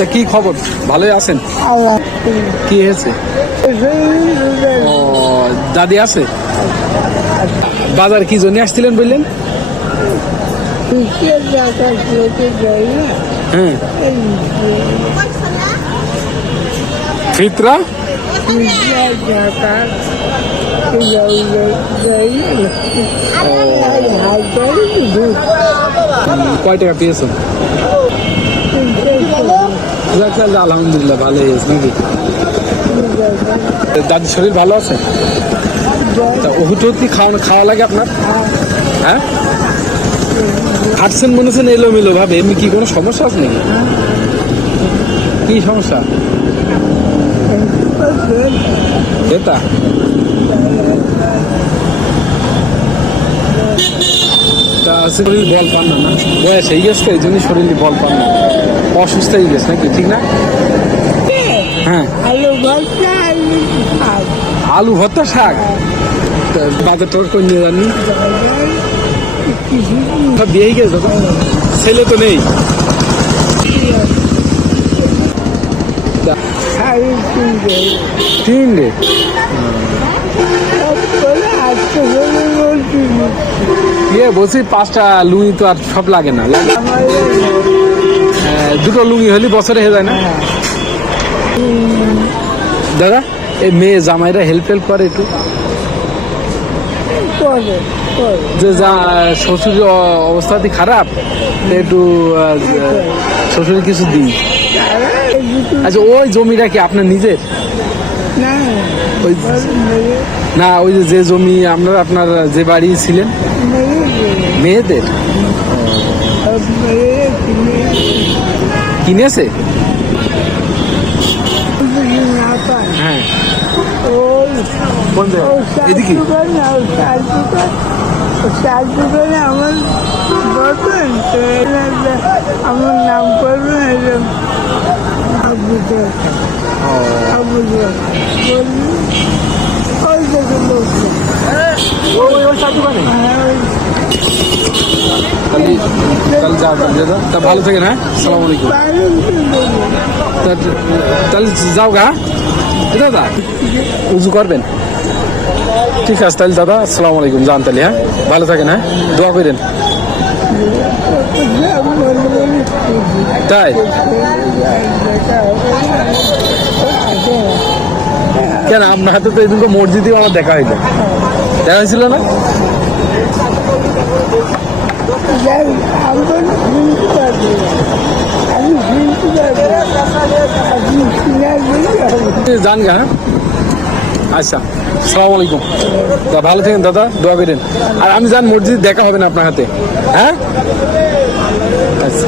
তা কি খবর, ভালোই আছেন? কি হয়েছে? ও, দাদি আছে? বাজার কি জন্য আসছিলেন বললেন? হ্যাঁ, ফিতরা। কয় টাকা পেয়েছেন? আলহামদুলিল্লাহ ভালোই আছে নাকি? দাদির শরীর ভালো আছে? ওষুধ কি খাওয়া লাগে আপনার? হ্যাঁ, হাঁটছেন মনে হচ্ছেন এলোমেলো ভাবে, এমনি কি কোনো সমস্যা আছে নাকি? কি সমস্যা? এটা শরীর বল পান না, না বয়স হয়ে গেছে এই জন্য শরীর বল পান না, অসুস্থ হয়ে গেছে নাকি, ঠিক না? হ্যাঁ, আলু ভর্তা শাক বাজার টাজার করে নিয়ে যাননি? সব বিয়ে গেছে দাদা, ছেলে তো নেই? তিনটে? বলছি 5টা লুঙ্গি তো আর সব লাগে না, দুটো লুঙ্গি হলে বছরে হয়ে যায় না? দাদা, এই মেয়ে জামাইরা হেল্প করে একটু, যে শ্বশুরের অবস্থা খারাপ, একটু শ্বশুরের কিছু দিই। আচ্ছা, ওই জমিটা কি আপনার নিজের? না, ওই যে জমি আপনার যে বাড়ি ছিলেন মেয়েদের কিনেছে? হ্যাঁ, এদিকে আমার বলবেন আমার নাম করবেন, ভালো থাকেন। হ্যাঁ, আসসালামু আলাইকুম। তাহলে যাও গা দাদা, উজু করবেন? ঠিক আছে তাহলে দাদা, আসসালামু আলাইকুম, যান তাহলে। হ্যাঁ, ভালো থাকেন। হ্যাঁ, দোয়া করেন। তাই কেন, আপনার হাতে তো এদিন মসজিদেও আমার দেখা হইলো, দেখা হয়েছিল না? যান গা। আচ্ছা, আসসালামু আলাইকুম, ভালো থাকেন দাদা, দোয়া করেন। আর আমি যান, মসজিদ দেখা হবে না আপনার হাতে। হ্যাঁ, আচ্ছা।